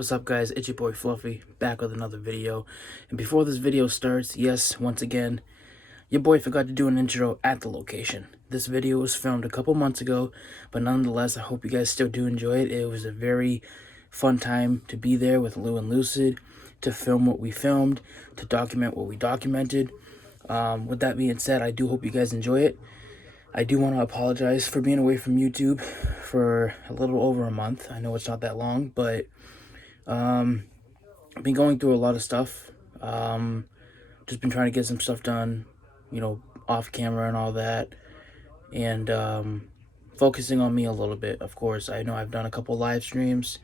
What's up, guys? It's your boy Fluffy, back with another video. And before this video starts, yes, once again, your boy forgot to do an intro at the location. This video was filmed a couple months ago, but nonetheless, I hope you guys still do enjoy it. It was a very fun time to be there with Lou and Lucid, to film what we filmed, to document what we documented. With that being said, I do hope you guys enjoy it. I do want to apologize for being away from YouTube for a little over a month. I know it's not that long, but I've been going through a lot of stuff. Just been trying to get some stuff done, you know, off camera and all that, and focusing on me a little bit. Of course, I know I've done a couple live streams,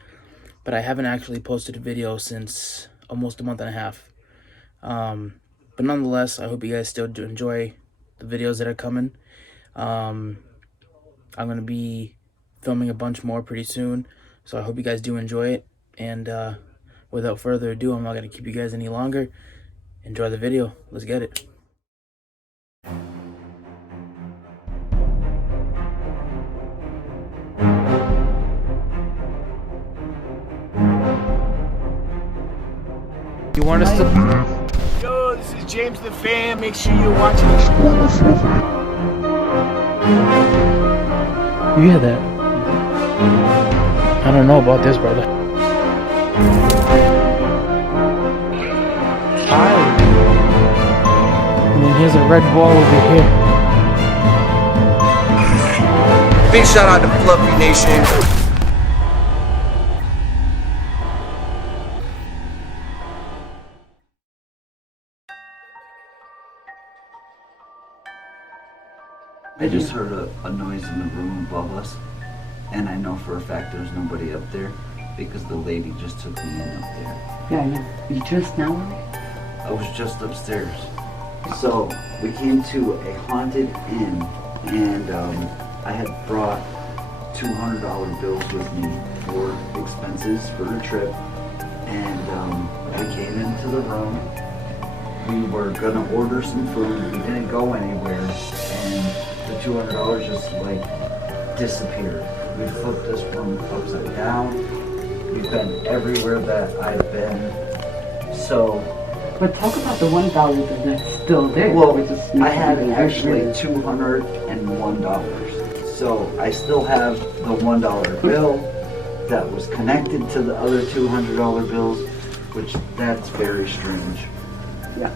but I haven't actually posted a video since almost a month and a half. But nonetheless, I hope you guys still do enjoy the videos that are coming. I'm going to be filming a bunch more pretty soon, so I hope you guys do enjoy it. And without further ado, I'm not going to keep you guys any longer. Enjoy the video. Let's get it. You want us to... Yo, this is James the Fan. Make sure you're watching the You hear that? I don't know about this, brother. Hi. And then here's a red ball over here. Big shout out to Fluffffyyy Nation. I just heard a noise in the room above us, and I know for a fact there's nobody up there because the lady just took me in up there. Yeah, I know. You just now? I was just upstairs. So we came to a haunted inn, and I had brought $200 bills with me for expenses for the trip, and we came into the room. We were gonna order some food. We didn't go anywhere, and the $200 just like disappeared. We flipped this room upside down. We've been everywhere that I've been. So, But talk about the $1 that's still there. well, which is I had really actually weird. $201. So I still have the $1 bill that was connected to the other $200 bills, which that's very strange. Yeah.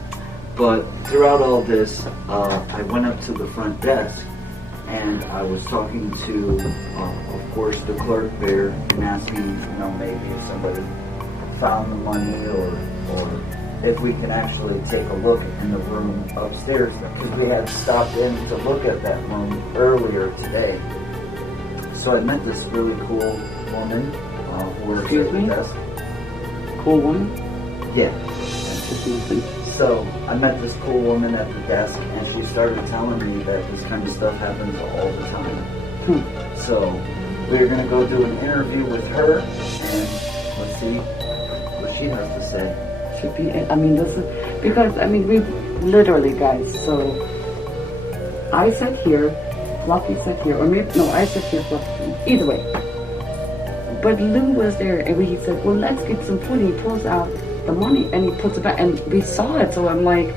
But throughout all this, I went up to the front desk and I was talking to, of course, the clerk there and asking, you know, maybe if somebody found the money or if we can actually take a look in the room upstairs, because we had stopped in to look at that room earlier today. So I met this really cool woman who works at the desk. Cool woman? Yeah. So I met this cool woman at the desk, and she started telling me that this kind of stuff happens all the time. So we're gonna go do an interview with her, and let's see what she has to say. Should be it. I mean, this is because we literally, guys. So I sat here, Fluffy sat here, or maybe no, I sat here, Fluffy. Either way. But Lou was there, and he said, "Well, let's get some food." And he pulls out the money and he puts it back, and we saw it. So I'm like,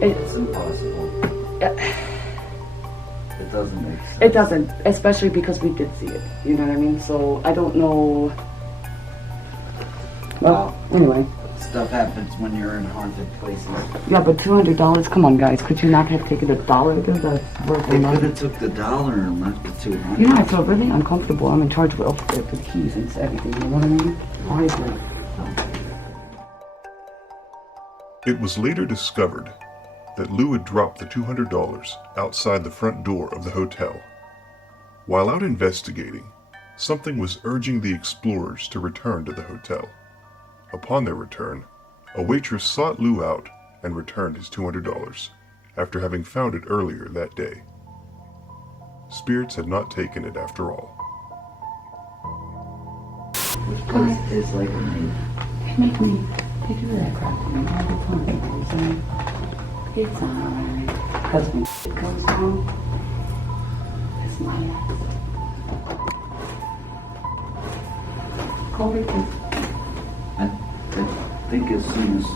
It's impossible. It doesn't make sense. it doesn't, especially because we did see it. You know what I mean? So I don't know. Well, anyway. Stuff happens when you're in haunted places. Yeah, but $200. Come on, guys. Could you not have taken $1 bill that's worth They a could lot? have took the dollar and left the 200. You know, I feel really uncomfortable. I'm in charge of the keys and everything. You know what I mean? Honestly. It was later discovered that Lou had dropped the $200 outside the front door of the hotel. While out investigating, something was urging the explorers to return to the hotel. Upon their return, a waitress sought Lou out and returned his $200 after having found it earlier that day. Spirits had not taken it after all. This place is like a maze. They do that crap to me all the time. So it's alright. Because when it goes wrong, it's not. Colby, I think as soon as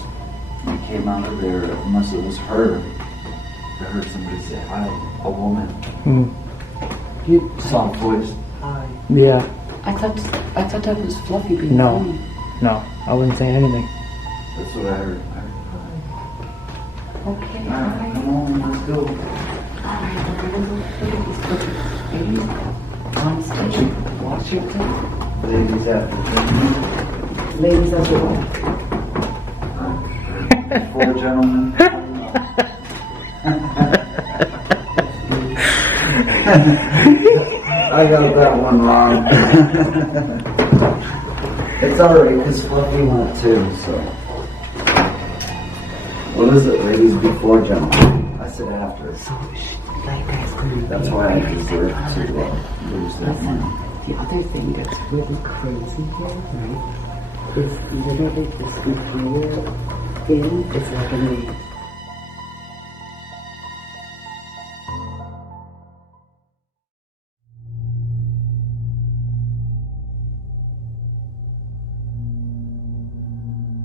we came out of there, unless it was her, I heard somebody say hi, a woman. You, Soft voice. Hi. Yeah. I thought that was Fluffy being No. funny. No, I wouldn't say anything. That's what I heard. Okay, Hi. alright. Come on, let's go. Alright, we're gonna go through these pictures. Ladies, on stage, watch your tape. Ladies after Ladies as well. four gentlemen. I got that one wrong. It's alright, because Fluffy went too, so. What is it, ladies before gentlemen? I said after. So, that guy's gonna That's be why I right. deserve to lose that money. The other thing that's really crazy here, right, is literally this entire thing is like a maze.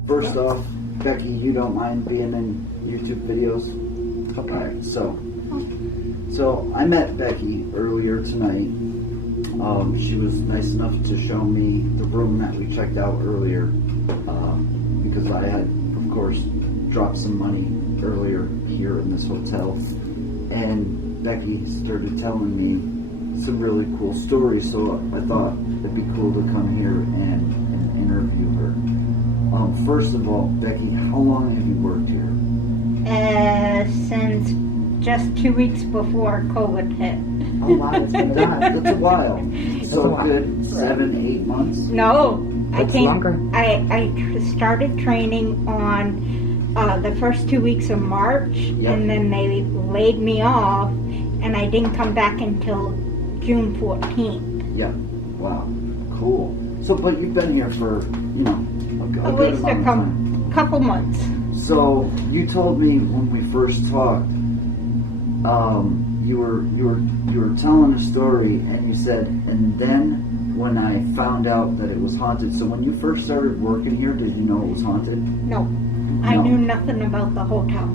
First off, Becky, you don't mind being in YouTube videos? Okay, so I met Becky earlier tonight. She was nice enough to show me the room that we checked out earlier, because I had, of course, dropped some money earlier here in this hotel, and Becky started telling me some really cool stories, so I thought it'd be cool to come here and interview her. First of all, Becky, how long have you worked here? Since just 2 weeks before COVID hit. Oh wow, it's been a while. That's a while. So a while. good 7, 8 months? No, It's longer. I started training on the first 2 weeks of March, Yep. and then they laid me off, and I didn't come back until June 14th. Yeah. Wow. Cool. So, but you've been here for, a At good least amount of time. couple months. So you told me when we first talked, you were telling a story, and you said, and then when I found out that it was haunted. So when you first started working here, did you know it was haunted? No, I No. knew nothing about the hotel.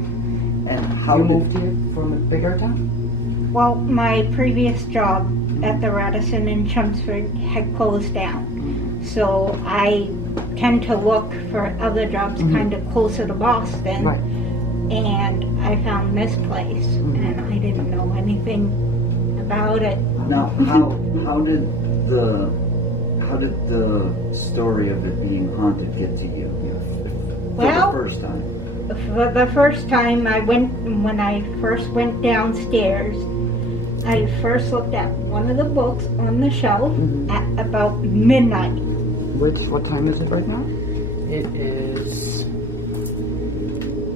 And how You did moved here from a bigger town? Well, my previous job at the Radisson in Chelmsford had closed down. So I tend to look for other jobs kind of closer to Boston. Right. And I found this place, and I didn't know anything about it. now how did the story of it being haunted get to you? Well- For the first time. For the first time when I first went downstairs, I first looked at one of the books on the shelf at about midnight. What time is it right now? It is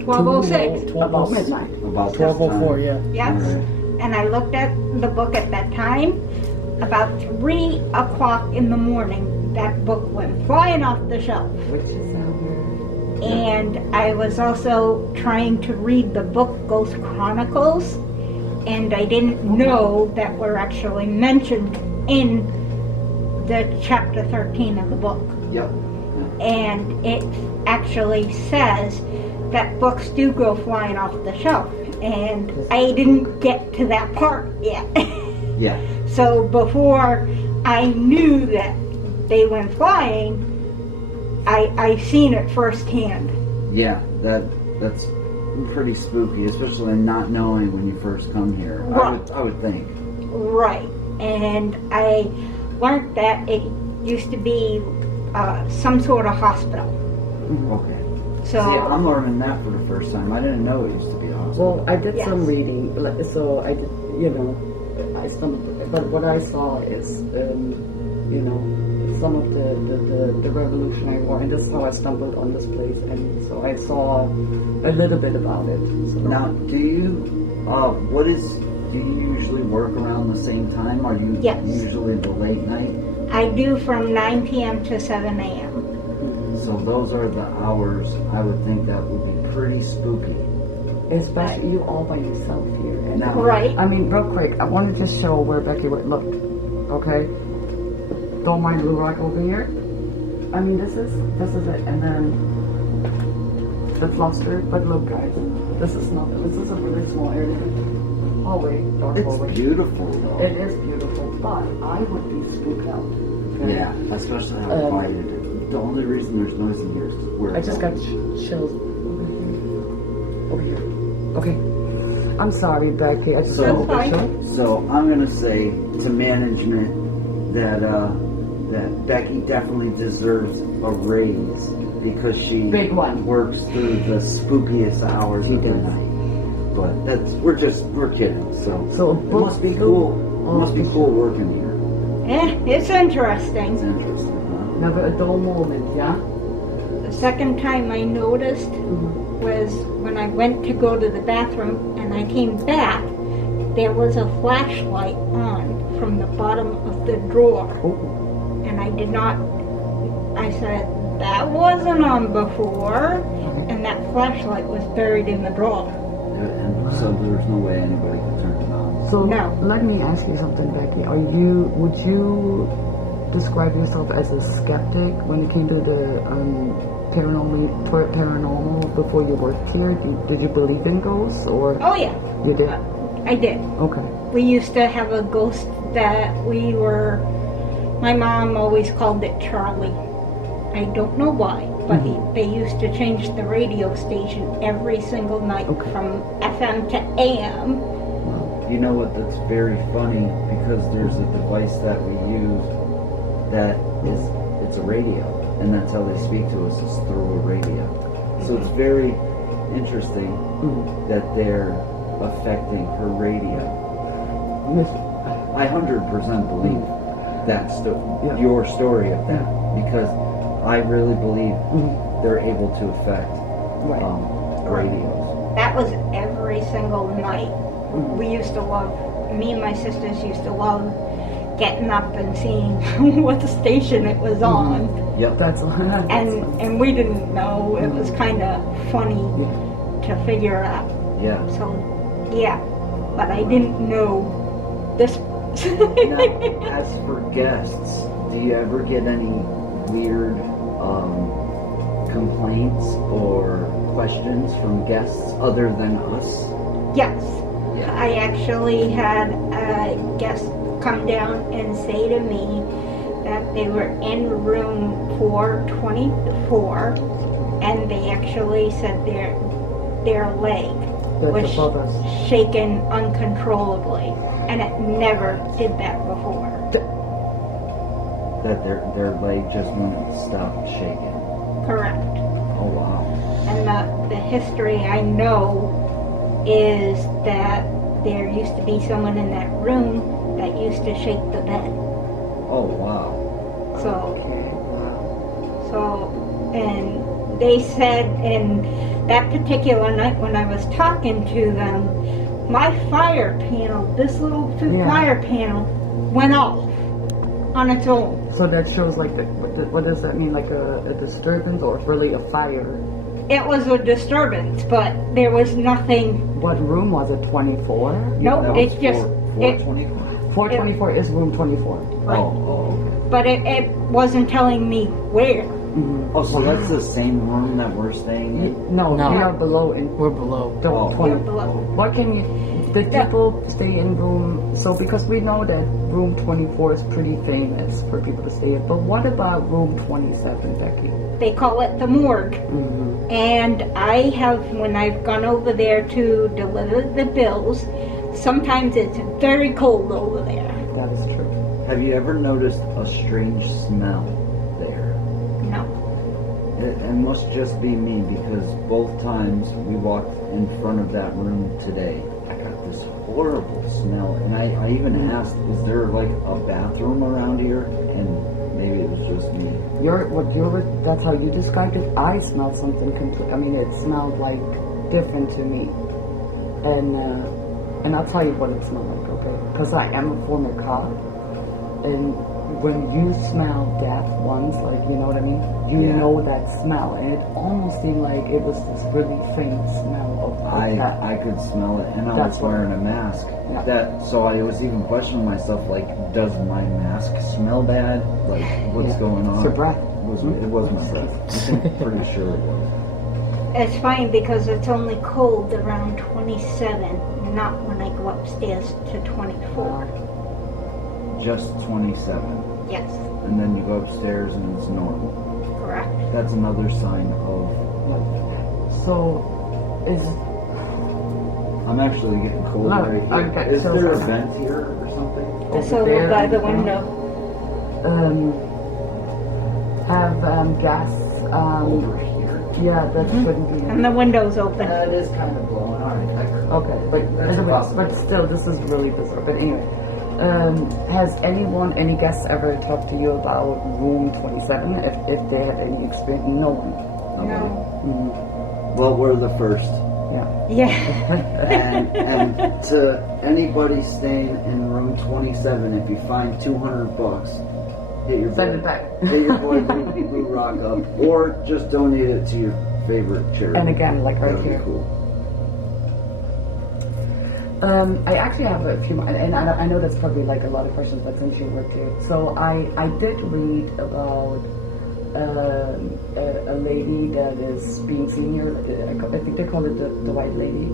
12:06. About midnight. About this 12:04, time. yeah. Yes. Alright. And I looked at the book at that time. About 3 o'clock in the morning, that book went flying off the shelf. Which is And I was also trying to read the book Ghost Chronicles, and I didn't know that were actually mentioned in the chapter 13 of the book. Yep. And it actually says that books do go flying off the shelf, and I didn't get to that part yet. Yeah. So before I knew that they went flying, I seen it firsthand. Yeah. That's pretty spooky, especially not knowing when you first come here. Right. I would think. Right. And I learned that it used to be some sort of hospital. Okay. So See, I'm learning that for the first time. I didn't know it used to be a hospital. well, I did Yes. some reading, so I did, I stumbled, but what I saw is, some of the Revolutionary War, and this is how I stumbled on this place, and so I saw a little bit about it. So. Now, do you usually work around the same time? Are you Yes. usually the late night? I do from 9 p.m. to 7 a.m. So those are the hours I would think that would be pretty spooky. Especially you all by yourself here. And Now, Right. I mean, real quick, I want to just show where Becky would look. Okay? Don't mind Blue Rock over here. I mean, this is it, and then the fluster. But look, guys, this is nothing. This is a really small area. Hallway, dark hallway. It's beautiful, though. It is beautiful, but I would be spooked out. Okay? Yeah, especially how quiet it is. The only reason there's noise in here is where I just got chills over here. Okay. I'm sorry, Becky. I just So- got That's So I'm gonna say to management that that Becky definitely deserves a raise because she Big one. works through the spookiest hours of the does. night. But we're kidding. So So a it book must be cool. It must be cool working here. It's interesting. It's interesting, huh? Never a dull moment, yeah? The second time I noticed was when I went to go to the bathroom and I came back, there was a flashlight on from the bottom of the drawer. And I said, that wasn't on before. And that flashlight was buried in the drawer. And so there's no way anybody could turn it on. So No. let me ask you something, Becky. Would you describe yourself as a skeptic when it came to the paranormal before you worked here? Did you believe in ghosts, or Oh yeah, you did? I did. Okay. We used to have a ghost that my mom always called it Charlie. I don't know why, but they used to change the radio station every single night from FM to AM. You know what? That's very funny because there's a device that we use that it's a radio, and that's how they speak to us is through a radio. So it's very interesting that they're affecting her radio. I 100% believe that's your story of that because I really believe they're able to affect radios. That was every single night. We used to me and my sisters used to love getting up and seeing what station it was on. Yep. That's And we didn't know. It was kind of funny to figure out. Yeah. So, yeah. But I didn't know this. Now, as for guests, do you ever get any weird complaints or questions from guests other than us? Yes. I actually had a guest come down and say to me that they were in room 424 and they actually said their leg was shaken uncontrollably, and it never did that before. That their leg just wouldn't stop shaking. Correct. Oh wow. And the history I know is that there used to be someone in that room that used to shake the bed. Oh wow. So, and they said in that particular night when I was talking to them, my fire panel, this little fire panel, went off on its own. So that shows like what does that mean? Like a disturbance or really a fire? It was a disturbance, but there was nothing. What room was it? 24? Nope, it's just 424. 424 is room 24. Right. Oh, okay. But it wasn't telling me where. Oh, so that's the same room that we're staying in? No, No. we are below. We're below. Don't We're below. What can you? Did people stay in room? So because we know that room 24 is pretty famous for people to stay in. But what about room 27, Becky? They call it the morgue. And I have, when I've gone over there to deliver the bills, sometimes it's very cold over there. That is true. Have you ever noticed a strange smell there? No. It must just be me because both times we walked in front of that room today, I got this horrible smell. And I even asked, is there like a bathroom around here? And maybe it was just me. That's how you described it. I smelled something complete. I mean, it smelled like different to me. And I'll tell you what it smelled like, okay? Because I am a former cop. And when you smell death once, like, you know what I mean? You know that smell. And it almost seemed like it was this really faint smell of death. I could smell it, and I That's was wearing a mask. Yeah. So I was even questioning myself, like, does my mask smell bad? Like, what's going on? It's your breath. It wasn't Seth. I'm pretty sure it was. It's fine because it's only cold around 27, not when I go upstairs to 24. Just 27. Yes, And then you go upstairs and it's normal. correct. That's another sign of life. So, is I'm actually getting cold Look, right here. okay, Is so- there a vent here or something? It's over over there by in the front? window. have gas? Over here. Yeah, that shouldn't be. And the window's open. That is kind of blowing. Alright, I heard. Okay, but That's a anyway, possibility. but still, this is really bizarre. But anyway, has any guests ever talked to you about room 27? If they have any experience? No one. No. Mhm. Well, we're the first. Yeah. Yeah. And to anybody staying in room 27, if you find $200, hit your Send boy. it back. Hit your boy Blue Rock up, or just donate it to your favorite charity. And again, like right That'd be here. cool. I actually have a few more, and I know that's probably like a lot of questions, but since you work here, so I did read about a lady that is being seen here. I think they call it the white lady.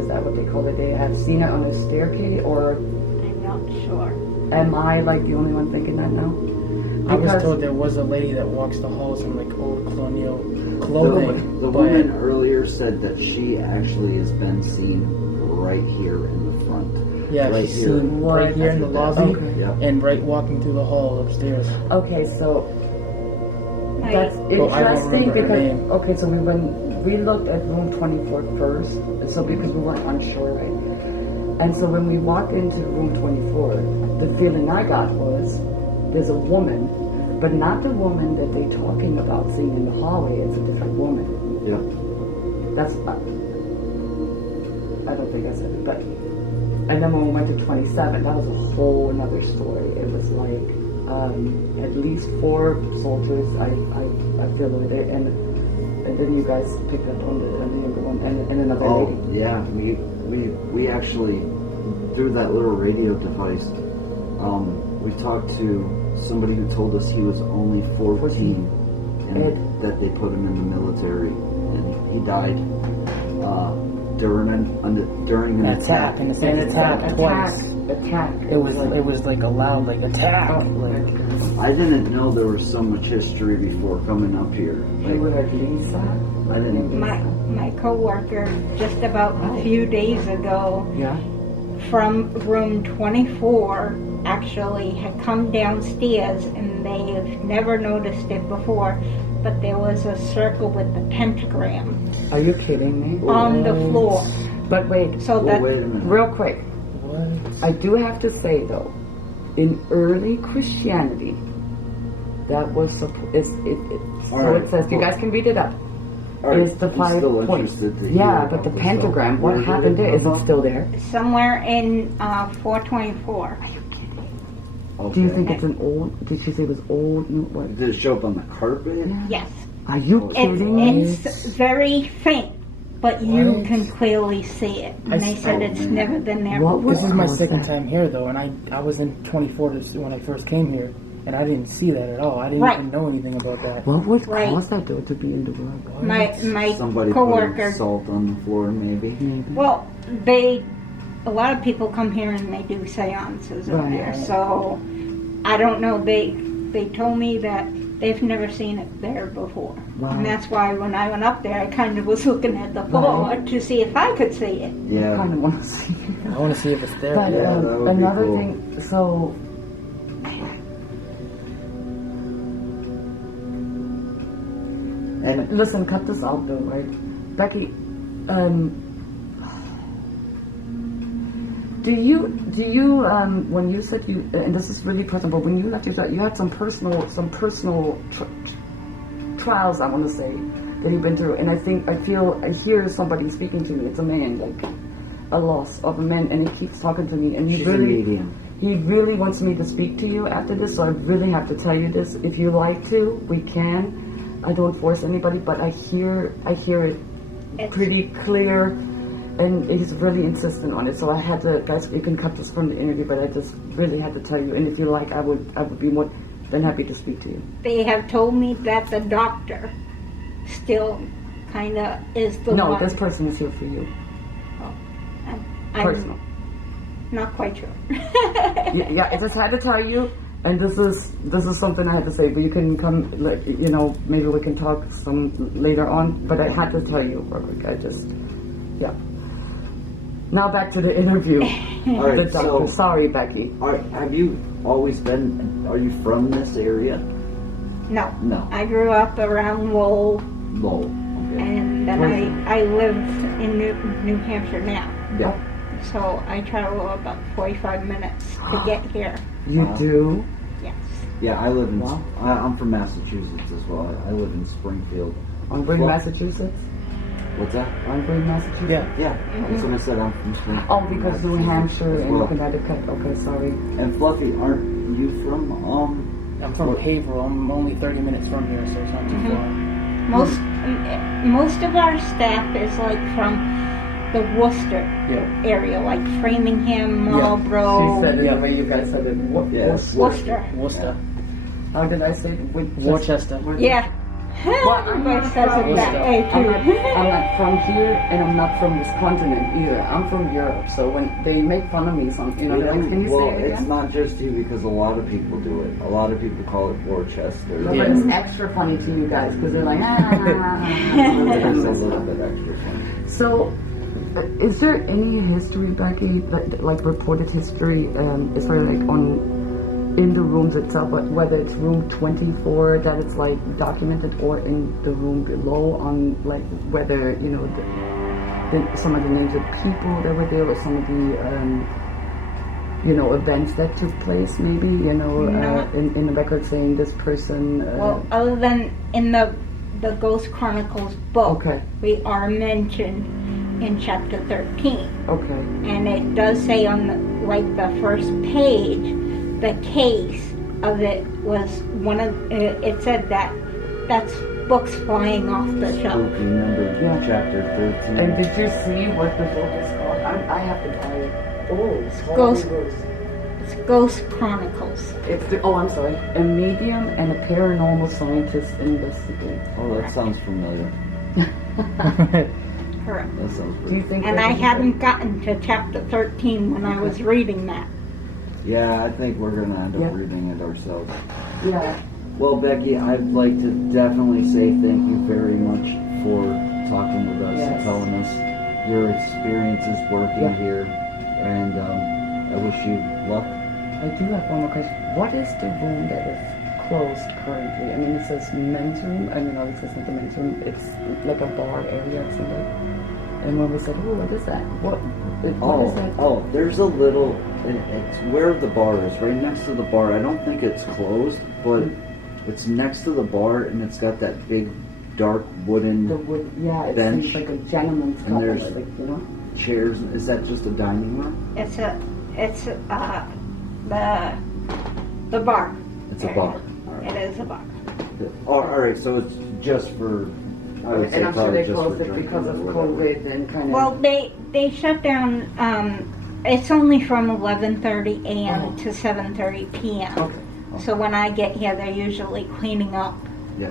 Is that what they call it? They have seen it on a staircase, or I'm not sure. am I like the only one thinking that now? I was Because- told there was a lady that walks the halls in like old colonial clothing. The but woman earlier said that she actually has been seen right here in the front. yeah, right she's here. seen right here in the lobby Okay. Yep. and right walking through the hall upstairs. Okay, so I- that's Well, I don't interesting remember her because name. okay, so we looked at room 24 first, so because we weren't unsure, right? And so when we walked into room 24, the feeling I got was there's a woman, but not the woman that they talking about seeing in the hallway. It's a different woman. Yep. That's I don't think I said it, but and then when we went to 27, that was a whole another story. It was like at least 4 soldiers. I feel over there, and then you guys picked up on the other one and another Oh, lady. yeah. We actually through that little radio device, we talked to somebody who told us he was only 14, and that they put him in the military, and he died during an attack. And it's an attack twice. Attack. It was like a loud like attack. Like I didn't know there was so much history before coming up here. You Like, heard Lisa. I didn't. my coworker just about a few days ago Yeah. from room 24 actually had come downstairs, and they have never noticed it before, but there was a circle with the pentagram Are you kidding me? on the floor. But wait, So Well, that wait a minute. real quick. what? I do have to say though, in early Christianity, that was so it Alright, says. You cool. guys can read it up. All right, Is the I'm 5 still points? interested to hear Yeah, about but the this pentagram. stuff. What Where did happened there? Is come it from? still there? somewhere in 424. Okay. Do you think it's an old? Did she say it was old? No, what? Did it show up on the carpet? Yes. Are you kidding me? It's very faint, but you What? can clearly see it. And they said it's never been there What before. was This is my Oh, second that- time here though, and I was in 24 when I first came here, and I didn't see that at all. I didn't Right. even know anything about that. What would Right. cause that door to be in the room? My Somebody coworker. put salt on the floor, maybe. Well, a lot of people come here and they do seances in Right. there. So I don't know. They told me that they've never seen it there before, Wow. and that's why when I went up there, I kind of was looking at the floor to see if I could see it. I Yeah. kind of want to see. I want to see if it's there. But Yeah, that would be another cool. thing, so And listen, cut this out though, right? Becky, do you when you said you, and this is really personal, but when you left your job, you had some personal trials, I want to say, that you've been through, and I hear somebody speaking to me. It's a man, like a loss of a man, and he keeps talking to me, and she's a medium. he really wants me to speak to you after this, so I really have to tell you this. If you like to, we can. I don't force anybody, but I hear it pretty clear, and he's really insistent on it. So I had to, guys, you can cut this from the interview, but I just really had to tell you. And if you like, I would be more. Then happy to speak to you. They have told me that the doctor still kind of is the No, one. this person is here for you. Personal. I'm not quite sure. Yeah, I just had to tell you, and this is something I had to say. But you can come, like, you know, maybe we can talk some later on. But I had to tell you real quick. Yeah. Now back to the interview. All right, The doctor. so Sorry, Becky. have you always been? Are you from this area? No. No. I grew up around Lowell, Lowell. Okay. and then I live in New Hampshire now. Yeah. So I travel about 45 minutes to get here. You do? Yes. Yeah, I live in. Wow. I'm from Massachusetts as well. I live in Springfield. On Green, Well- Massachusetts? What's that? On Green, Massachusetts? Yeah, that's what I said. I'm from Springfield. Oh, because New Hampshire as and well. Connecticut. Okay, sorry. And Fluffy, aren't you from I'm from Haverhill. I'm only 30 minutes from here, so it's not too far. Most of our staff is like from the Worcester area, like Framingham, Marlborough, She said it the way you guys said it. Yes. Worcester. Worcester. How did I say it? Worcester. Yeah. Well, Everybody says it that way I'm too. not from here, and I'm not from this continent either. I'm from Europe, so when they make fun of me, can you Well, say it it's again? not just you because a lot of people do it. A lot of people call it Worcester. No, but it's extra funny to you guys because they're like, It's a little bit extra funny. So, is there any history, Becky, like reported history, as far as like in the rooms itself, whether it's room 24 that it's like documented, or in the room below, on like whether you know some of the names of people that were there, or some of the events that took place, maybe in the record saying this person. Well, other than in the Ghost Chronicles book, Okay. we are mentioned in chapter 13, Okay. and it does say on the first page, the case of it was one of. It said that's books flying off the shelf. Spooky number Yeah. chapter 13. And did you see what the book is called? I have to buy it. Oh, it's Ghost- Ghost. It's Ghost Chronicles. I'm sorry. A medium and a paranormal scientist investigate. Oh, that sounds familiar. Correct. That sounds Do you pretty. think? And that I is- hadn't gotten to chapter 13 when I was reading that. Yeah, I think we're gonna end up Yeah. reading it ourselves. Yeah. Well, Becky, I'd like to definitely say thank you very much for talking with us and Yes. telling us your experiences working Yeah. here, and I wish you luck. I do have one more question. What is the room that is closed currently? I mean, it says men's room. I mean, obviously it's not the men's room. It's like a bar area or something. And when we said, "Oh, what is that? What is that?" Oh, there's a little. It's where the bar is, right next to the bar. I don't think it's closed, but it's next to the bar, and it's got that big, dark wooden The wood. Yeah, it bench. seems like a gentleman's And couple. there's- Like, you know. chairs. Is that just a dining room? It's the bar. It's a bar. It is a bar. Oh, all right. So it's just for. I would say And I'm sure probably they just for closed it drinking because of or whatever. COVID and kind of. Well, they shut down. It's only from 11:30 a.m. Oh. to 7:30 p.m. Okay. So when I get here, they're usually cleaning up. Yeah.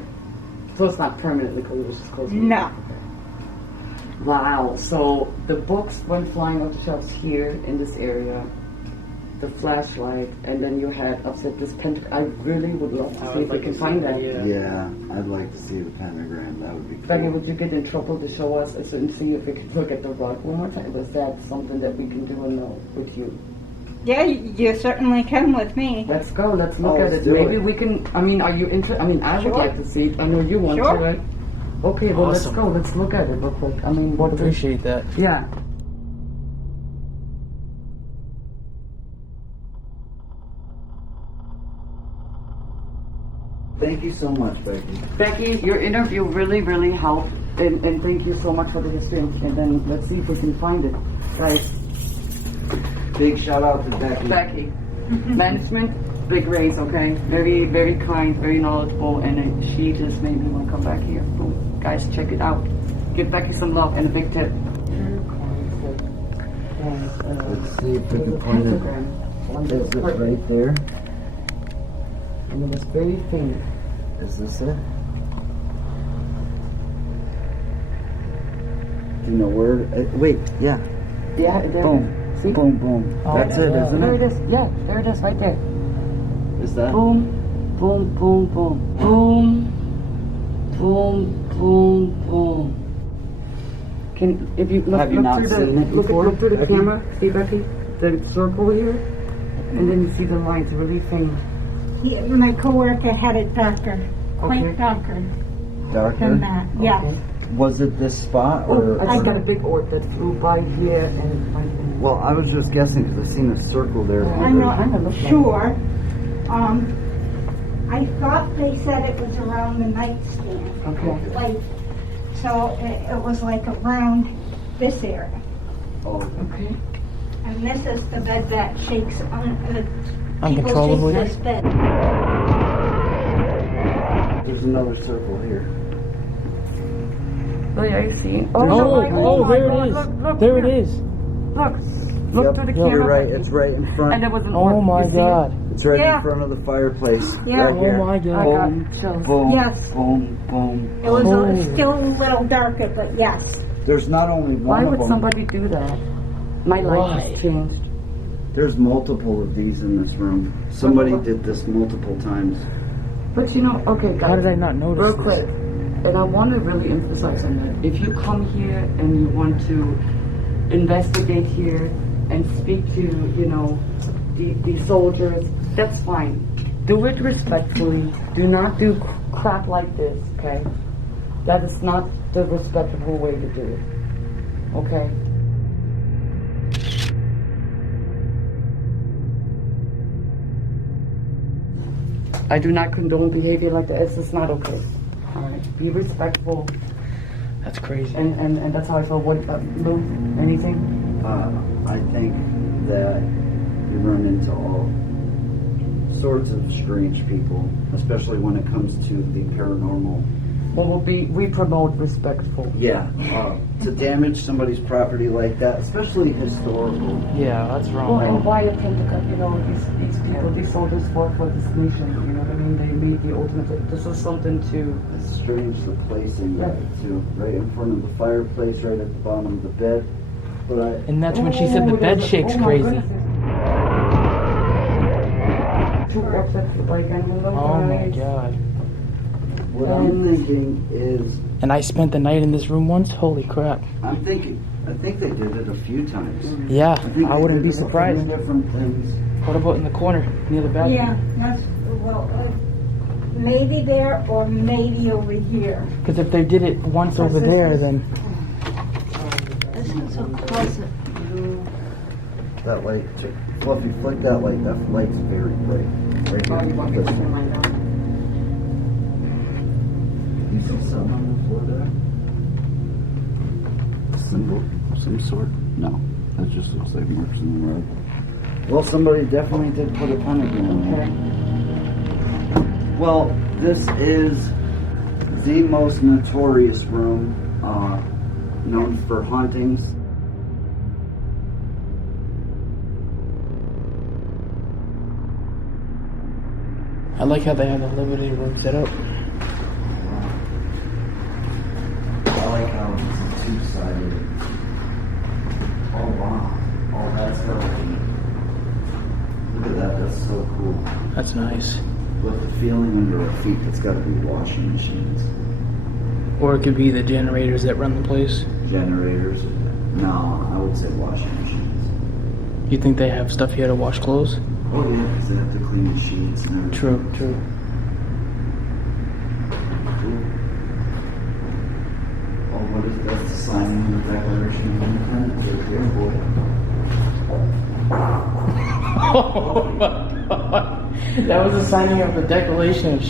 So it's not permanently closed. It's just closed. No. Wow. So the books went flying off the shelves here in this area. The flashlight, and then you had upset this pentagram. I really would love to see if we can find that. Yeah, I'd like to see the pentagram. That would be cool. Becky, would you get in trouble to show us and see if we could look at the rug one more time? Was that something that we can do or no with you? Yeah, you certainly can with me. Let's go. Let's look Oh, at let's it. do Maybe it. we can. I mean, are you interested? I mean, I would Sure. like to see it. I know you want Sure. to, right? Okay, well, Awesome. let's go. Let's look at it real quick. I mean, what the- Appreciate that. Yeah. Thank you so much, Becky. Becky, your interview really, really helped, and thank you so much for the history. And then let's see if we can find it, guys. Big shout out to Becky. Becky, management, big raise, okay? Very, very kind, very knowledgeable, and then she just made me want to come back here. Boom. Guys, check it out. Give Becky some love and a big tip. Let's see if we can find it. Is it right there? And it was very faint. Is this it? Do you know where? Wait, yeah. Yeah, there Boom. it is. See? Boom, boom. Oh, That's it, yeah. isn't There it it? is. Yeah, there it is, right there. Is that? Boom, boom, boom, boom. Boom, boom, boom, boom. If you look, Have you look not through the seen it look, before? look through the Have you? camera, see Becky? The circle here, and then you see the lines really faint. Yeah, my coworker had it darker, quite Okay. darker Darker? than that. Yes. Okay. Was it this spot Oh, or? I just got a big orb that flew by here and right there. Well, I was just guessing because I seen a circle there. I'm Kinda not looks like sure. I thought they said it was around the nightstand. Okay. Like, so it was like around this area. Oh, Okay. And this is the bed that shakes Uncontrollably? People shake this bed. there's another circle here. Oh, yeah, you see? Oh, my there God, it is. Look There here. it is. Look. Look Yep, through the you're camera. right. Becky. It's right in front. And there was an Oh orb. my You see it? god. It's right Yeah. in front of the fireplace. Yeah. Right Oh here. my God. I got Boom, chills. boom, Yes. boom, boom. It was Oh. still a little darker, but yes. There's not only Why one of would them. somebody do that? My life Why? has changed. There's multiple of these in this room. Somebody did this multiple times. But you know, okay, guys. How did I not notice Real this? quick, and I want to really emphasize on that. If you come here and you want to investigate here and speak to, you know, the soldiers, that's fine. Do it respectfully. Do not do crap like this, okay? That is not the respectable way to do it, okay? I do not condone behavior like that. It's just not okay. All right, be respectful, That's crazy. and that's how I feel. What about Lou? Anything? I think that you run into all sorts of strange people, especially when it comes to the paranormal. Well, we promote respectful. Yeah, to damage somebody's property like that, especially historical. Yeah, that's Well, wrong. and why attempt to cut? You know, these people, these soldiers fought for this nation. You know what I mean? They made the ultimate. This is something to. It's strange the placing of it too, right in front of the fireplace, right at the bottom of the bed. But I, And that's when she said the bed shakes crazy. Two orbs that flew by again. Hello, Oh my guys. god. what I'm thinking is, And I spent the night in this room once? Holy crap. I think they did it a few times. Yeah, think I they wouldn't did be it a few surprised. different things. What about in the corner near the bathroom? Yeah, that's, well, maybe there or maybe over here. Because if they did it once over there, then This is a closet. That light, Fluffy, flick that light. That light's very bright. Right Oh, you here. want This to one. right now? You see something on the floor there? Symbol of some sort? No. That just looks like marks in the road. Well, somebody definitely did put a pentagram in there. Well, this is the most notorious room known for hauntings. I like how they have the living room set up. I like how it's a two-sided. Oh wow. Oh, that's really. Look at that. That's so cool. That's nice. With the feeling under our feet, it's got to be washing machines, Or it could be the generators that run the place. generators. No, I would say washing machines. You think they have stuff here to wash clothes? Oh yeah, because they have to clean the sheets and everything. True, true. Cool. Oh, what is that? That's the signing of the Declaration of Independence right there, boy. Oh my god. That was a signing of the Declaration of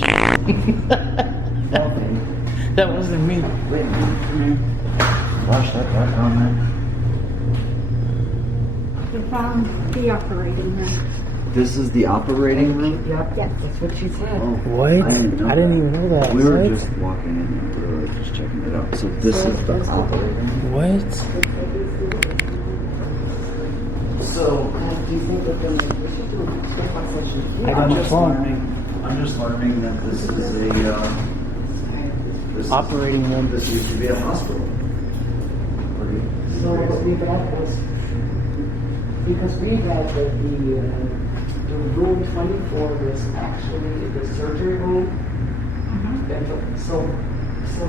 Okay. That wasn't me. Wait, come here. Wash that back on there. We found the operating room. This is the operating room? Yep, Yes. that's what she said. Oh, What? I didn't even know that. We were What? just walking in and we were just checking it out. So this is the operating room. What? So, Do you think that we should do a step-by-step session? I got I'm my just phone. wondering, I'm just learning that this is this Operating room. This used to be a hospital. So what we got was, because we got the room 24 was actually the surgery room. And so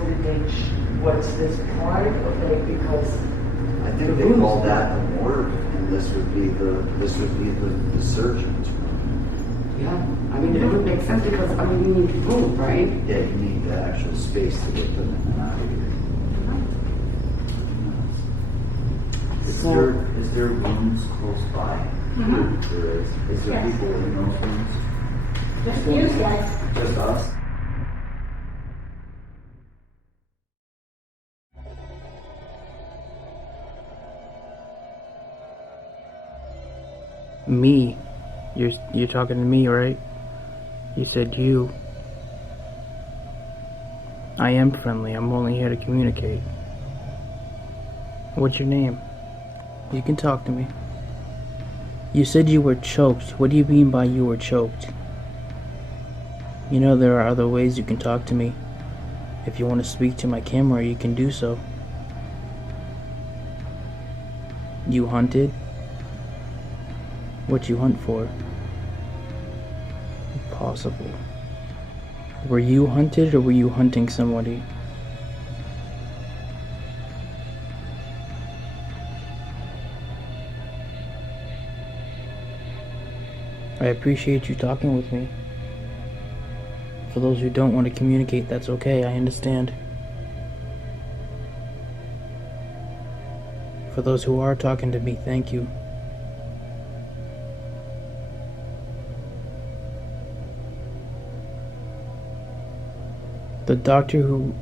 did they, what's this part of it? Because I think they called that a morgue, and this would be the surgeon's room. yeah, I mean, it would make sense because, I mean, you need room, right? Yeah, you need the actual space to get them in and out of here. Is there rooms close by? Is there Yes. people in those rooms? Just you guys. Just us? Me. You're talking to me, right? You said you. I am friendly. I'm only here to communicate. What's your name? You can talk to me. You said you were choked. What do you mean by you were choked? You know there are other ways you can talk to me. If you want to speak to my camera, you can do so. You hunted? What you hunt for? Impossible. Were you hunted or were you hunting somebody? I appreciate you talking with me. For those who don't want to communicate, that's okay, I understand. For those who are talking to me, thank you. The doctor who...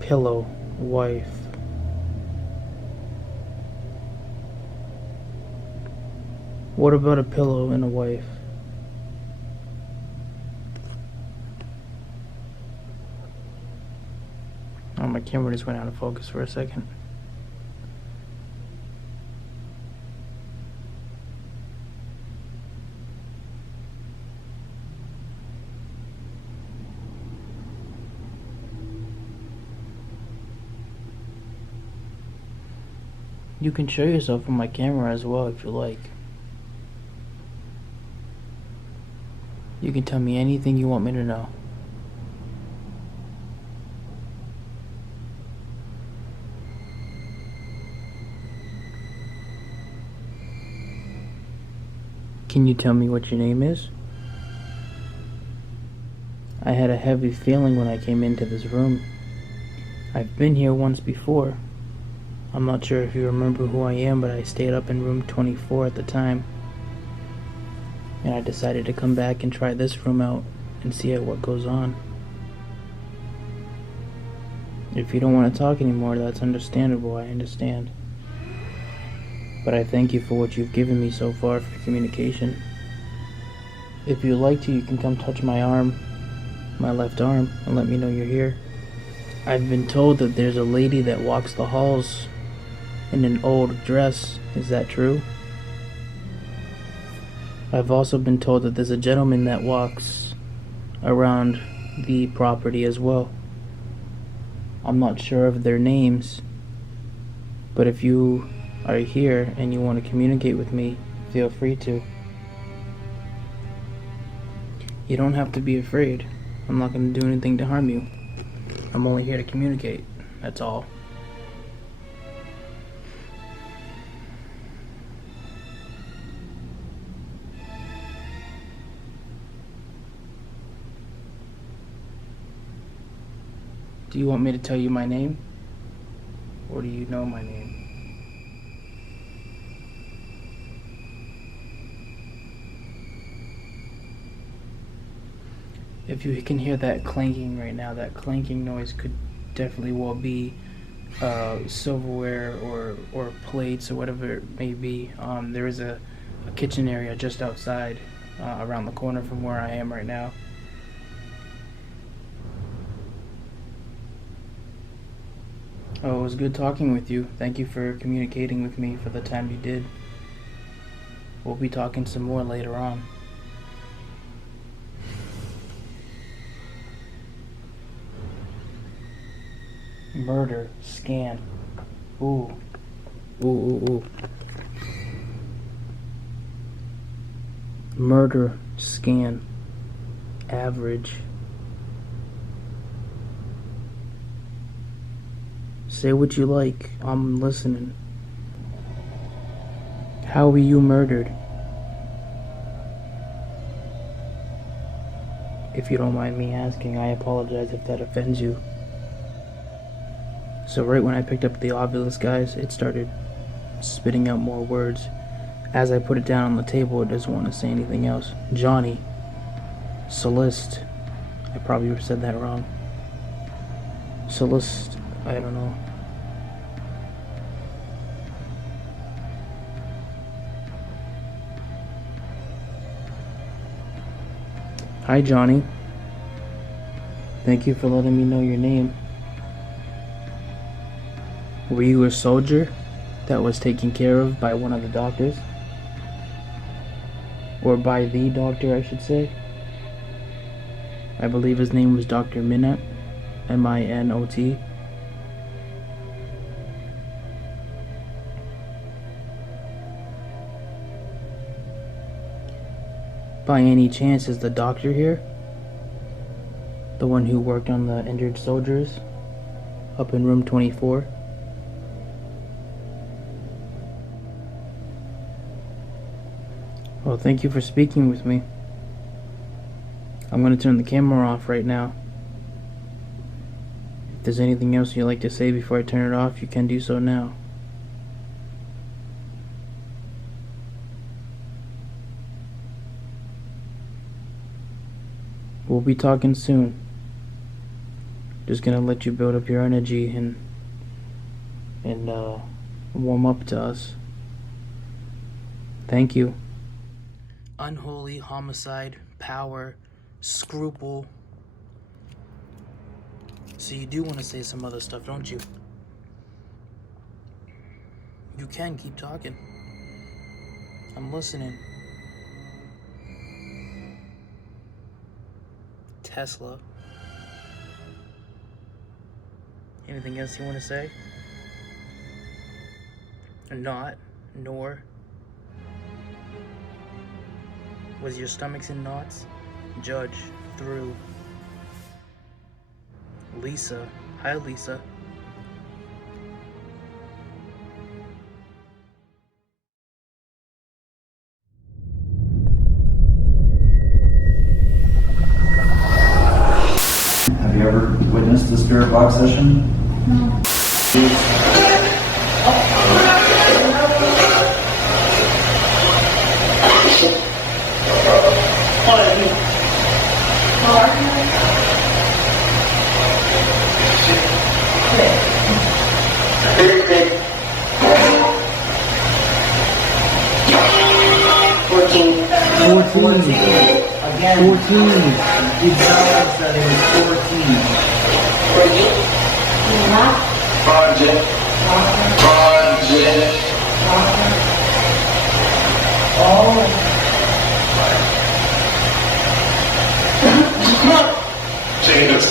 Pillow, wife. What about a pillow and a wife? Oh, my camera just went out of focus for a second. You can show yourself on my camera as well if you like. You can tell me anything you want me to know. Can you tell me what your name is? I had a heavy feeling when I came into this room. I've been here once before. I'm not sure if you remember who I am, but I stayed up in room 24 at the time. And I decided to come back and try this room out and see what goes on. If you don't want to talk anymore, that's understandable, I understand. But I thank you for what you've given me so far for communication. If you'd like to, you can come touch my arm, my left arm, and let me know you're here. I've been told that there's a lady that walks the halls in an old dress. Is that true? I've also been told that there's a gentleman that walks around the property as well. I'm not sure of their names, but if you are here and you want to communicate with me, feel free to. You don't have to be afraid. I'm not going to do anything to harm you. I'm only here to communicate, that's all. Do you want me to tell you my name? Or do you know my name? If you can hear that clanking right now, that clanking noise could definitely well be silverware or plates or whatever it may be. There is a kitchen area just outside, around the corner from where I am right now. Oh, it was good talking with you. Thank you for communicating with me for the time you did. We'll be talking some more later on. Murder scan. Ooh. Ooh, ooh, ooh. Murder scan. Average. Say what you like. I'm listening. How were you murdered? If you don't mind me asking, I apologize if that offends you. So right when I picked up the Ovilus, guys, it started spitting out more words. As I put it down on the table, it doesn't want to say anything else. Johnny. Celeste. I probably said that wrong. Celeste. I don't know. Hi, Johnny. Thank you for letting me know your name. Were you a soldier that was taken care of by one of the doctors? Or by the doctor, I should say. I believe his name was Dr. Minot. M-I-N-O-T. By any chance, is the doctor here? The one who worked on the injured soldiers? Up in room 24? Well, thank you for speaking with me. I'm going to turn the camera off right now. If there's anything else you'd like to say before I turn it off, you can do so now. We'll be talking soon. Just gonna let you build up your energy and warm up to us. Thank you. Unholy homicide, power, scruple. So you do want to say some other stuff, don't you? You can keep talking. I'm listening. Tesla. Anything else you want to say? Not, nor. Was your stomachs in knots? Judge, through. Lisa. Hi, Lisa. Have you ever witnessed a spirit box session? No. Again, 14. You said it was 14. Project. Jesus.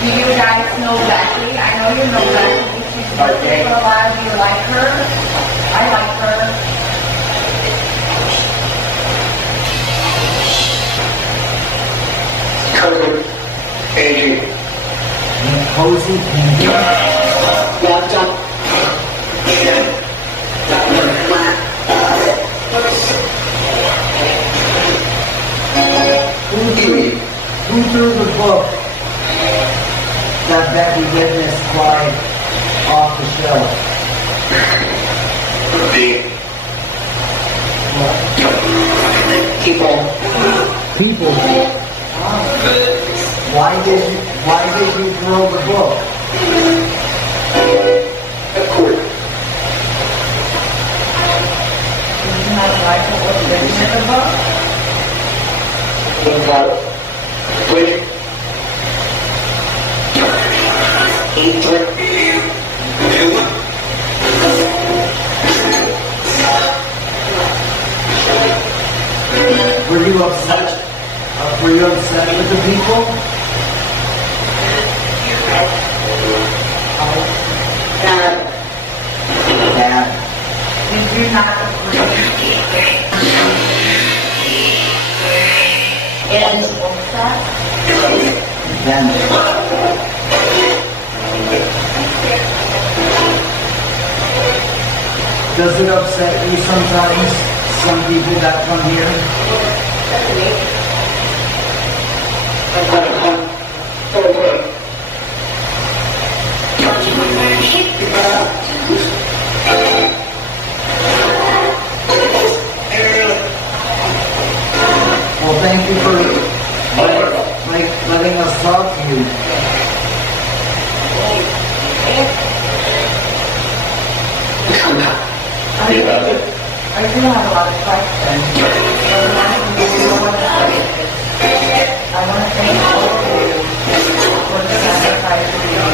Do you guys know Becky? I know you know Becky. She's birthday, but a lot of you like her. I like her. Cousin. Angie. Cozy and Laptop. who threw the book that Becky witnessed fly off the shelf? People. Why did you throw the book? Did you not like what was written in the book? Were you upset? Were you upset with the people? Dad. Did you not agree? And what's that? Then. Does it upset you sometimes? Some people that come here? Well, thank you for letting us talk to you. I do have a lot of questions. I want to thank all of you for the sacrifice of your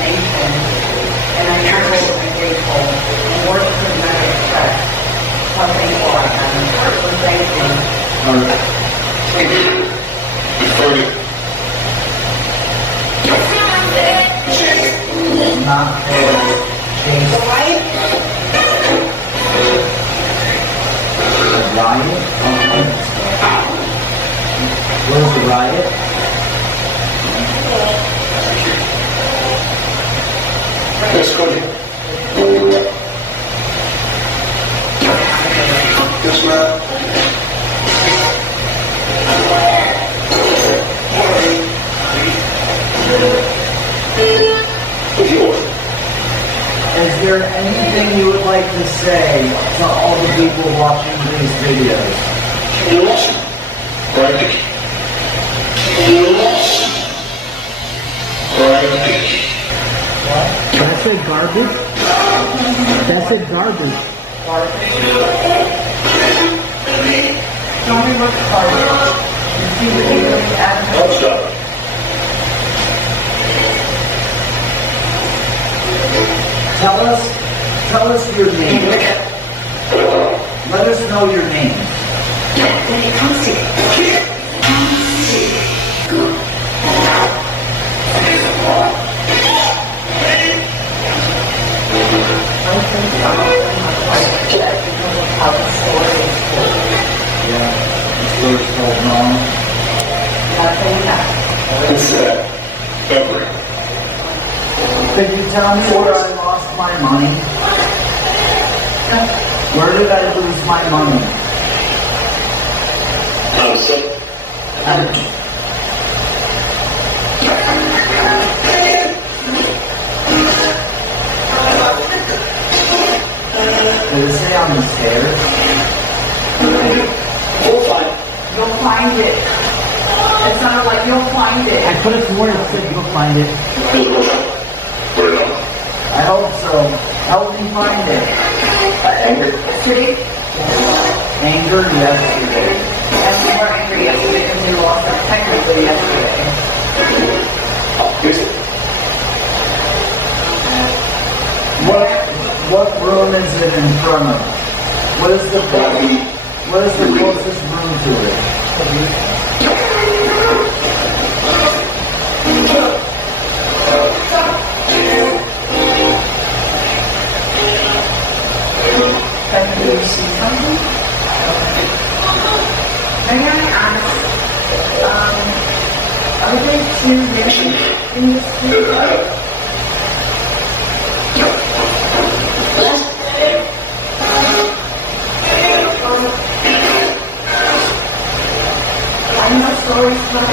nation. And I'm humble and grateful. And words could not express how thankful I am. So thank you. Not change. Riot? What is the riot? Yes, Cody. Yes, ma'am. Is there anything you would like to say to all the people watching these videos? Yes. Right. Yes. Right. That's it, garbage? That's it, garbage. Tell me what's hard. You see what you really add. Let's go. Tell us your name. Let us know your name. Yeah, the story's told wrong. It's February. Could you tell me where I lost my money? Where did I lose my money? Did it say on the stairs? You'll find it. It sounded like you'll find it. I put it somewhere and said you'll find it. I hope so. Help me find it. See? Anger yesterday. And we were angry yesterday because we lost our technically yesterday. What room is it in front of? What is the closest room to it? Can you see something? May I ask, are there two living in this room? I know stories about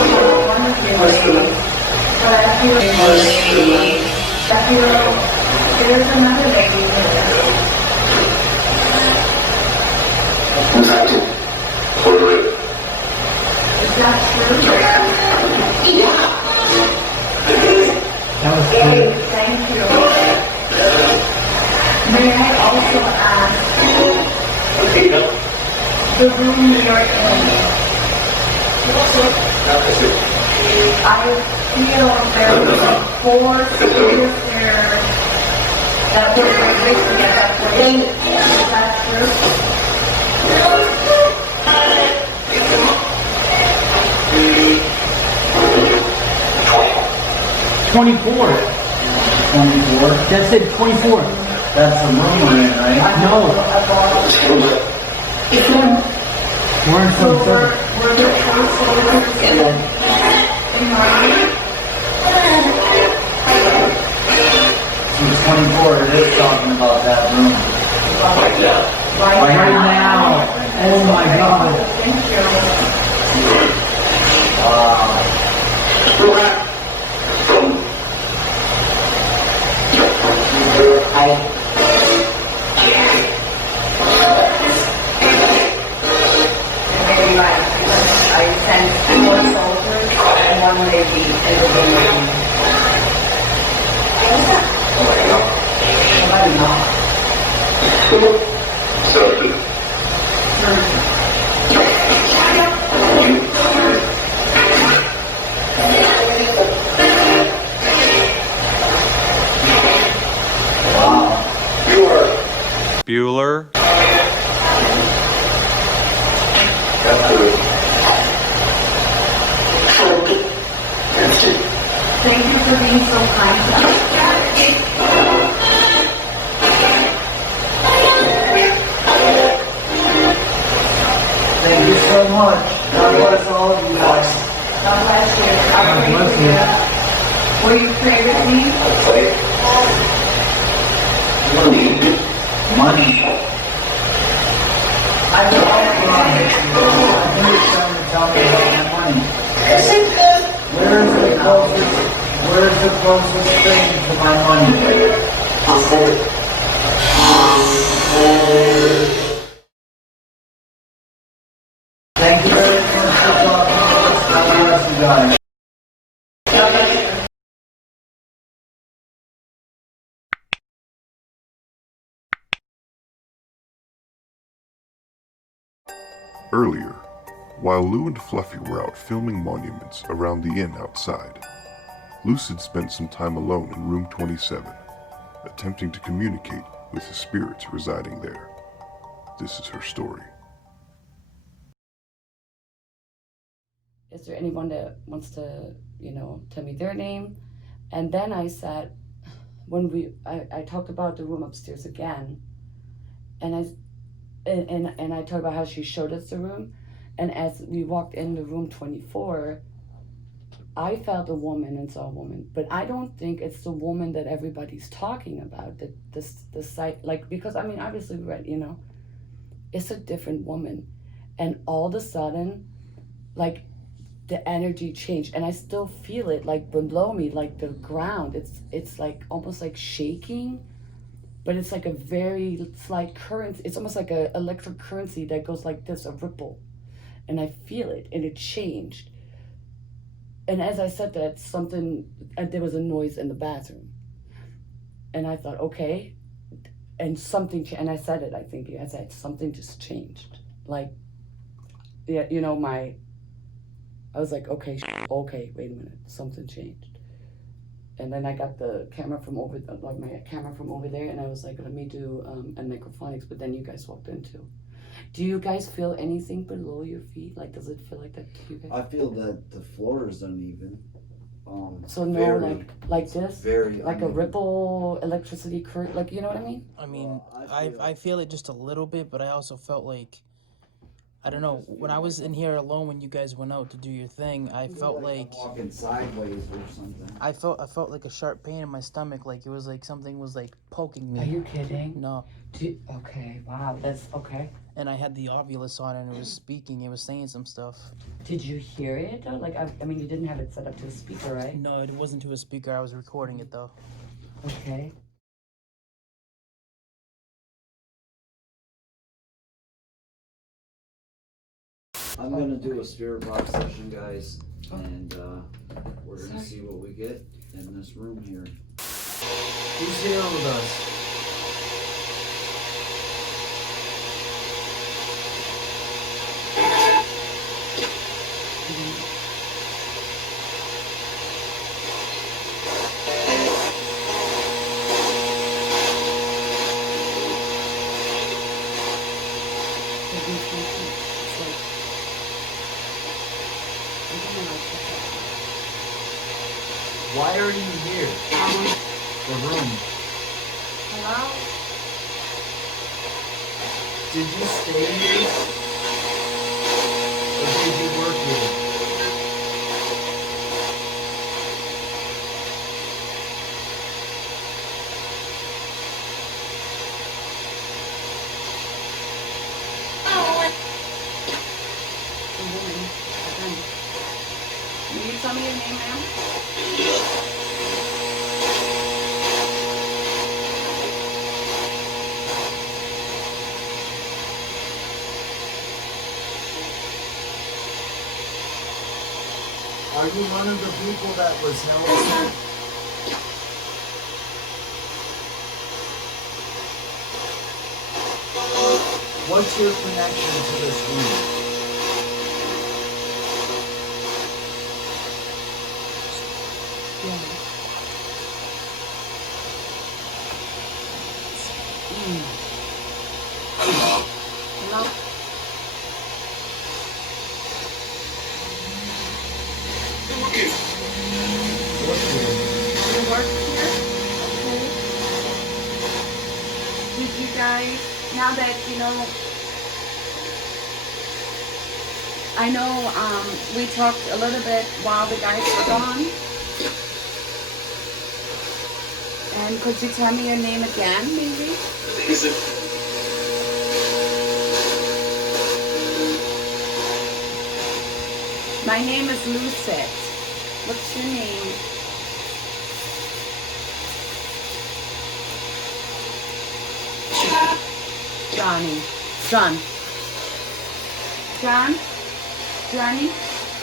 one of you, but I feel there's another lady here. Is that true? Yeah. That was good. Thank you. May I also ask, the room you're in, I feel there were 4 stairs there that were right at that place. Is that true? 24. 24? That said 24. That's the room we're in, right? No. We're in some We're the translators in writing. So 24, it is talking about that room. right now. Oh my God. I sent 4 soldiers and 1 lady in the room. Bueller. Thank you for being so kind to us. Thank you so much. God bless all of you guys. God bless you. God bless you. Will you pray with me? Money. I will always pray. You're trying to tell me about my money. Where's the closest thing to my money? Thank you very much for talking to us. God bless you guys. Earlier, while Lou and Fluffy were out filming monuments around the inn outside, Lucid spent some time alone in room 27, attempting to communicate with the spirits residing there. This is her story. Is there anyone that wants to, tell me their name? And then I said, when I talked about the room upstairs again, and I talked about how she showed us the room, and as we walked into room 24, I felt a woman and saw a woman, but I don't think it's the woman that everybody's talking about. That the site, because obviously we read, it's a different woman, and all of a sudden, the energy changed, and I still feel it below me, the ground. It's almost shaking, but it's a very slight current. It's almost like a electric currency that goes like this, a ripple, and I feel it, and it changed. And as I said that, there was a noise in the bathroom, and I thought, okay, and something, and I said it. I said something just changed. I was like, okay, wait a minute, something changed. And then I got the camera from over, my camera from over there, and I was like, let me do a necrophonics, but then you guys walked in too. Do you guys feel anything below your feet? Does it feel like that to you guys? I feel that the floor is uneven. So no, like this? Very like uneven. a ripple, electricity current, you know what I mean? I mean, I feel it just a little bit, but I also felt I don't know, when I was in here alone when you guys went out to do your thing, I felt walking sideways or something. I felt like a sharp pain in my stomach, it was something was poking me. Are you kidding? No. Okay, wow, that's okay. And I had the Ovilus on and it was speaking, it was saying some stuff. Did you hear it though? You didn't have it set up to a speaker, right? No, it wasn't to a speaker, I was recording it though. Okay. I'm gonna do a spirit box session, guys, and we're gonna see what we get in this room here. Who's here with us? Why are you here? The room. Hello? Did you stay here? Or did you work here? The woman. Again. Will you tell me your name, ma'am? Are you one of the people that was held here? What's your connection to this room? Hello? You work here? Okay. Did you guys, now that, you know, I know we talked a little bit while the guys were gone. And could you tell me your name again, maybe? My name is Lucid. What's your name? Johnny. John. John? Johnny?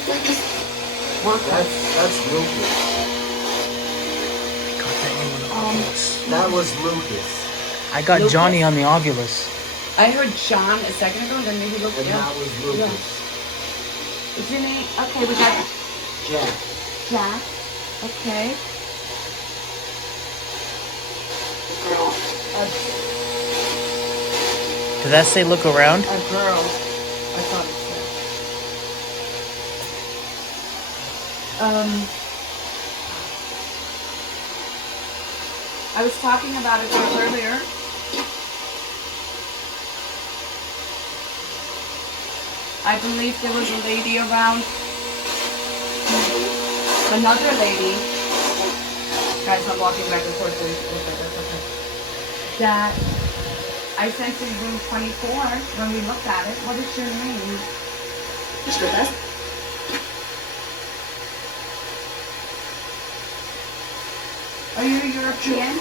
That's Lucas. That was Lucas. I got Lucas? Johnny on the Ovilus. I heard John a second ago, then maybe look. And that was Lucas. What's your name? Okay, we got Jack. Jack. Okay. Did that say look around? A girl. I thought it said. I was talking about it earlier. I believe there was a lady around. Another lady. Guys, I'm walking back and forth. That I sent in room 24 when we looked at it. What is your name? Are you European?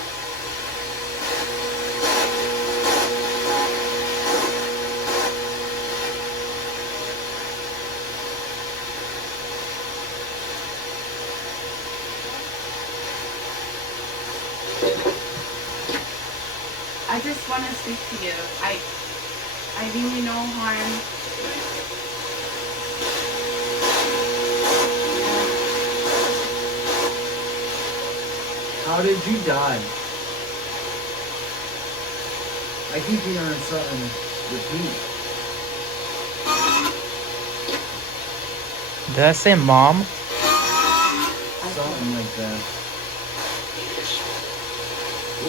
I just want to speak to you. I mean you no harm. How did you die? I keep hearing something repeat. Did I say mom? Something like that.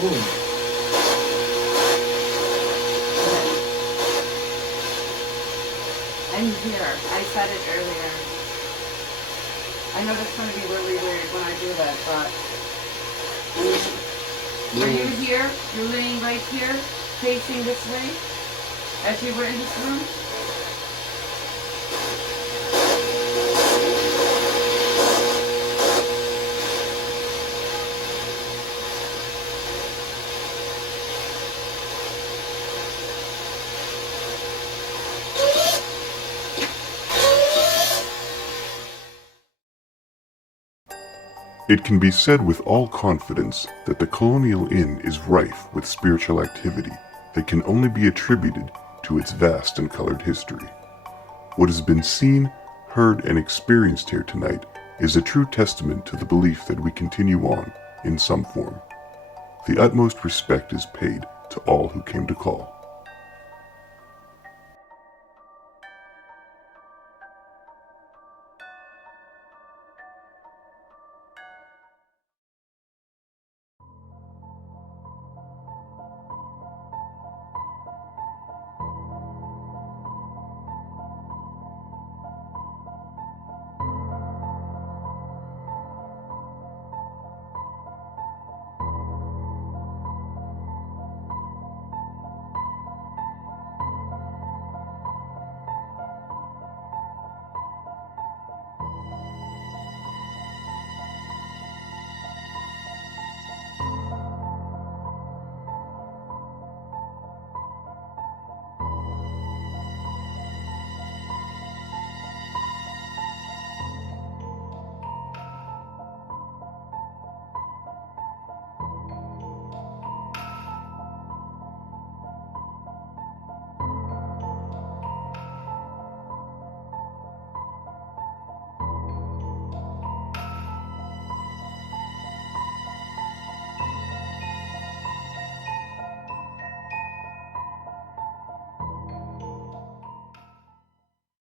Ooh. I'm here. I said it earlier. I know that's going to be really weird when I do that, but... Are you here? You're laying right here, facing this way, as you were in this room? It can be said with all confidence that the Colonial Inn is rife with spiritual activity that can only be attributed to its vast and colored history. What has been seen, heard, and experienced here tonight is a true testament to the belief that we continue on in some form. The utmost respect is paid to all who came to call.